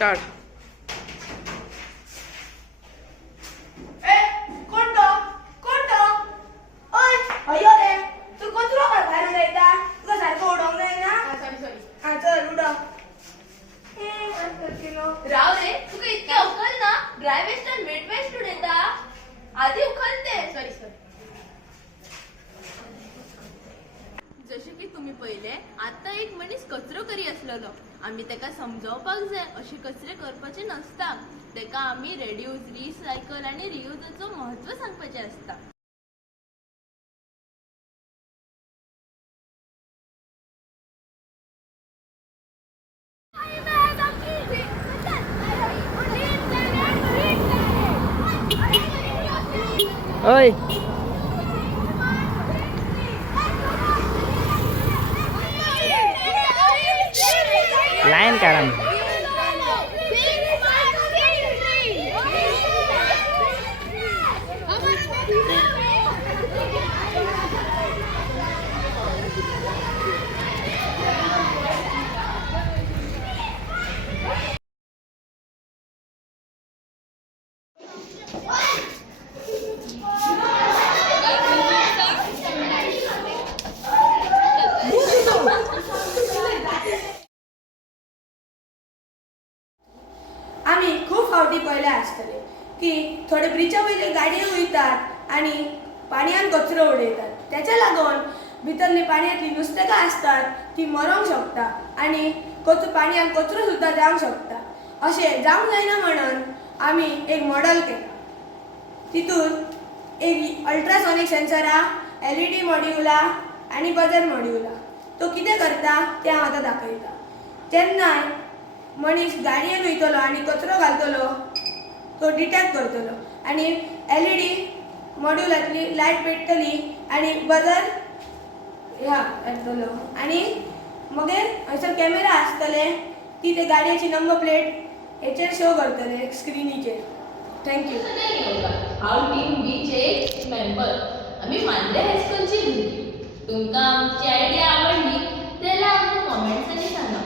Start. राव रे, तुका इतकी अक्कल ना? ड्राय वेस्ट आणि वेट वेस्ट उडयता. आधी उखलते. सॉरी. जशें की तुम्ही पहिले आता एक मनीस कचरो करी असलेलो. आम्ही तेका समजावपाक जाय असे कचरे करपाचे नसता. तेका आम्ही रेड्यूस, रिसायकल आणि रियूजचं महत्व सांगपाचे असता. ओय लाइन कारण आम्ही खूप फावटी पहिले आसतले की थोडे ब्रिजा वयले गाडयो वयतात आणि पाणयान कचरो उडयतात. त्याच्या लागून भितरली पाणयातली नुस्तेकां असतात ती मरोंक शकता आणि पाणयान कचरो सुद्धा जावंक शकता. अशें जावंक जायना म्हणून आम्ही एक मॉडेल केला. तितून एक अल्ट्रासॉनिक सेन्सरा, LED मॉड्युला आणि बजर मॉड्युला. तो कितें करता तें हांव आतां दाखयता. तेन्नाय मनीस गाडयेन वयतलो आणि कचरो घालतलो तो डिटेक्ट करतलो आणि LED मॉड्युलांतली लायट पेटतली आणि बजर येतलो आणि मागीर हयसर कॅमेरा आसतले ती ते गाडयेची नंबर प्लेट हेचेर शो करतले स्क्रिनीचेर. थँक्यू. हांव टीम बीचे एक मेंबर. आम्ही मांद्रे हायस्कूलची भुरगीं. तुमकां आमची आयडिया आवडली जाल्यार आमकां कॉमेंट्सांनी सांगा.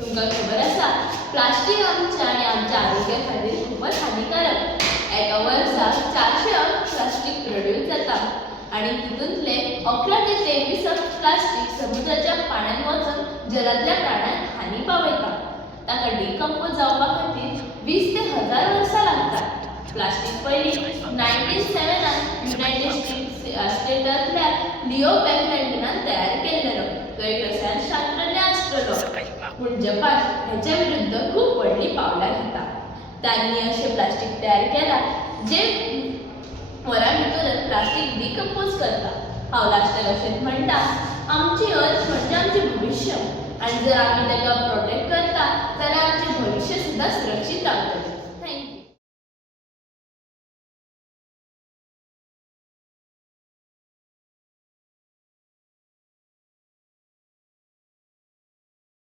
तुमकां खबर आसा प्लास्टीक आमच्या आणि आमच्या आरोग्या खातीर खूपच हानिकारक. एका वर्साक 400 टन प्लास्टीक प्रोड्यूस जाता आणि तितूंतले 11 ते 23 प्लास्टीक समुद्राच्या पाण्यात वचून जलांतल्या प्राण्यांक हानी पावयता. ताका डिकंपोज जावपा खातीर 20 ते 1000 वर्सां लागतात. प्लास्टीक पयलीं 1907 युनायटेड स्टेट्सांतल्या लिओ बॅकलँडनान तयार केल्लेलो. तो एक रसायनशास्त्रज्ञ आसलेलो पूण जपान हेच्या विरुद्ध खूप व्हडली पावलां घेता. त्यांनी अशें प्लास्टीक तयार केला जे वरां भितरच प्लास्टीक डिकंपोज करता. हांव लास्टाक अशेंच म्हणटा, आमची अर्थ म्हणजे आमचें भविष्य आणि जर आमी तेका प्रोटेक्ट करता जाल्यार आमचें भविष्य सुद्दां सुरक्षीत रावतलें.